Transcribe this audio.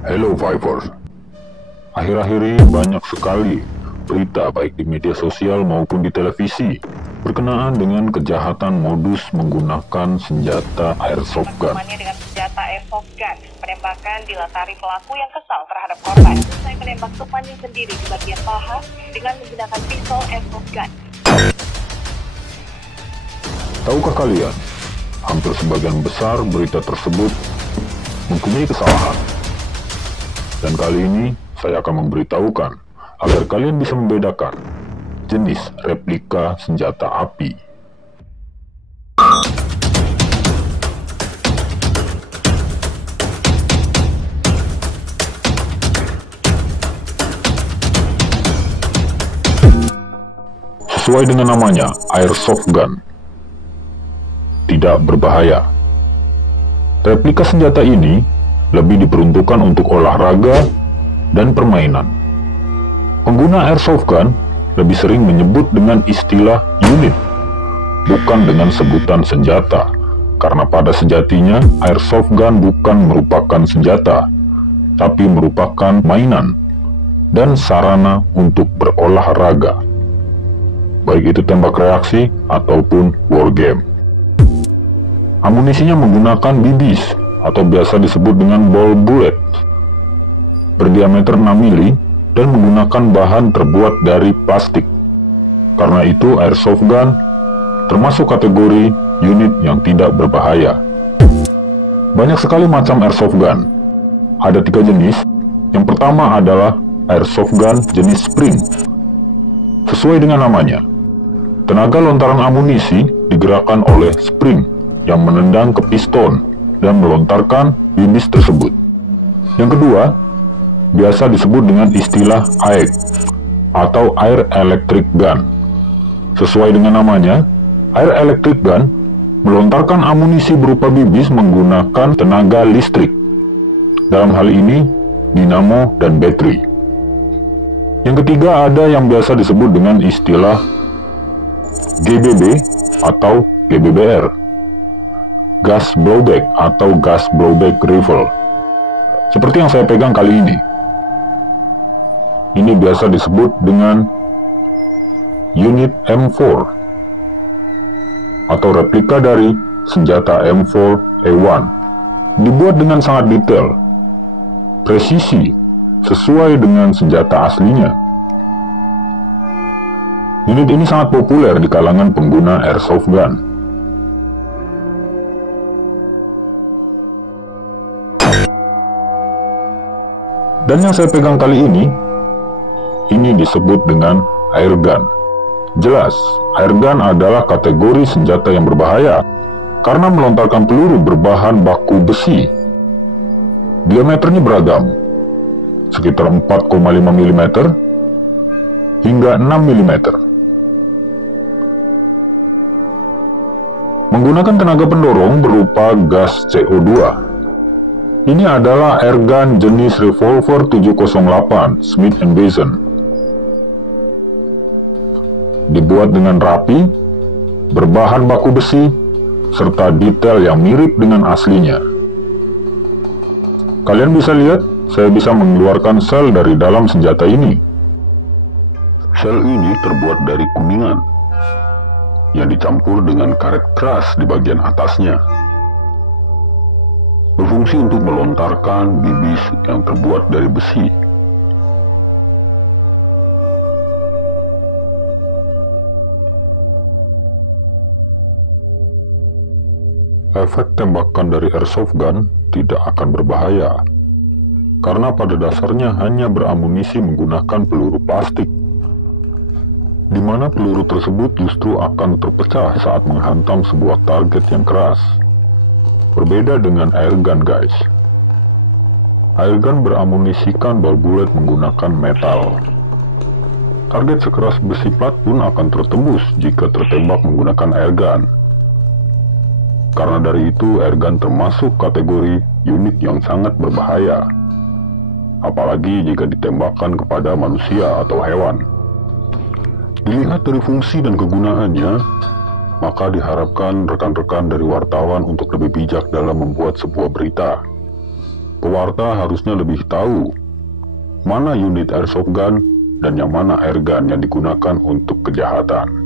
Hello Vipers, akhir-akhir ini banyak sekali berita baik di media sosial maupun di televisi berkenaan dengan kejahatan modus menggunakan senjata airsoft gun. Dengan senjata airsoft gun, penembakan dilatari pelaku yang kesal terhadap korban. Usai menembak temannya sendiri di bagian paha dengan menggunakan pistol airsoft gun. Tahukah kalian, hampir sebagian besar berita tersebut mempunyai kesalahan. Dan kali ini saya akan memberitahukan agar kalian bisa membedakan jenis replika senjata api. Sesuai dengan namanya, airsoft gun tidak berbahaya. Replika senjata ini lebih diperuntukkan untuk olahraga dan permainan. Pengguna airsoft gun lebih sering menyebut dengan istilah unit, bukan dengan sebutan senjata, karena pada sejatinya airsoft gun bukan merupakan senjata, tapi merupakan mainan dan sarana untuk berolahraga, baik itu tembak reaksi ataupun wargame. Amunisinya menggunakan BBs atau biasa disebut dengan ball bullet, berdiameter 6 mili dan menggunakan bahan terbuat dari plastik. Karena itu airsoft gun termasuk kategori unit yang tidak berbahaya. Banyak sekali macam airsoft gun. Ada 3 jenis. Yang pertama adalah airsoft gun jenis spring. Sesuai dengan namanya, tenaga lontaran amunisi digerakkan oleh spring yang menendang ke piston dan melontarkan bibis tersebut. Yang kedua, biasa disebut dengan istilah AEG atau Air Electric Gun. Sesuai dengan namanya, Air Electric Gun melontarkan amunisi berupa bibis menggunakan tenaga listrik. Dalam hal ini, dinamo dan baterai. Yang ketiga ada yang biasa disebut dengan istilah GBB atau GBBR, gas blowback atau gas blowback rifle, seperti yang saya pegang kali ini. Ini biasa disebut dengan unit M4 atau replika dari senjata M4A1. Dibuat dengan sangat detail, presisi, sesuai dengan senjata aslinya. Unit ini sangat populer di kalangan pengguna airsoft gun. Dan yang saya pegang kali ini disebut dengan airgun. Jelas, airgun adalah kategori senjata yang berbahaya karena melontarkan peluru berbahan baku besi. Diameternya beragam, sekitar 4,5 mm hingga 6 mm. Menggunakan tenaga pendorong berupa gas CO2. Ini adalah airgun jenis revolver 708 Smith & Wesson. Dibuat dengan rapi, berbahan baku besi, serta detail yang mirip dengan aslinya. Kalian bisa lihat, saya bisa mengeluarkan sel dari dalam senjata ini. Sel ini terbuat dari kuningan, yang dicampur dengan karet keras di bagian atasnya. Berfungsi untuk melontarkan bibis yang terbuat dari besi. Efek tembakan dari airsoft gun tidak akan berbahaya, karena pada dasarnya hanya beramunisi menggunakan peluru plastik, di mana peluru tersebut justru akan terpecah saat menghantam sebuah target yang keras. Berbeda dengan airgun guys. Airgun beramunisikan ball bullet menggunakan metal. Target sekeras besi plat pun akan tertembus jika tertembak menggunakan airgun. Karena dari itu airgun termasuk kategori unit yang sangat berbahaya, apalagi jika ditembakkan kepada manusia atau hewan. Dilihat dari fungsi dan kegunaannya, maka diharapkan rekan-rekan dari wartawan untuk lebih bijak dalam membuat sebuah berita. Pewarta harusnya lebih tahu mana unit airsoft gun dan yang mana airgun yang digunakan untuk kejahatan.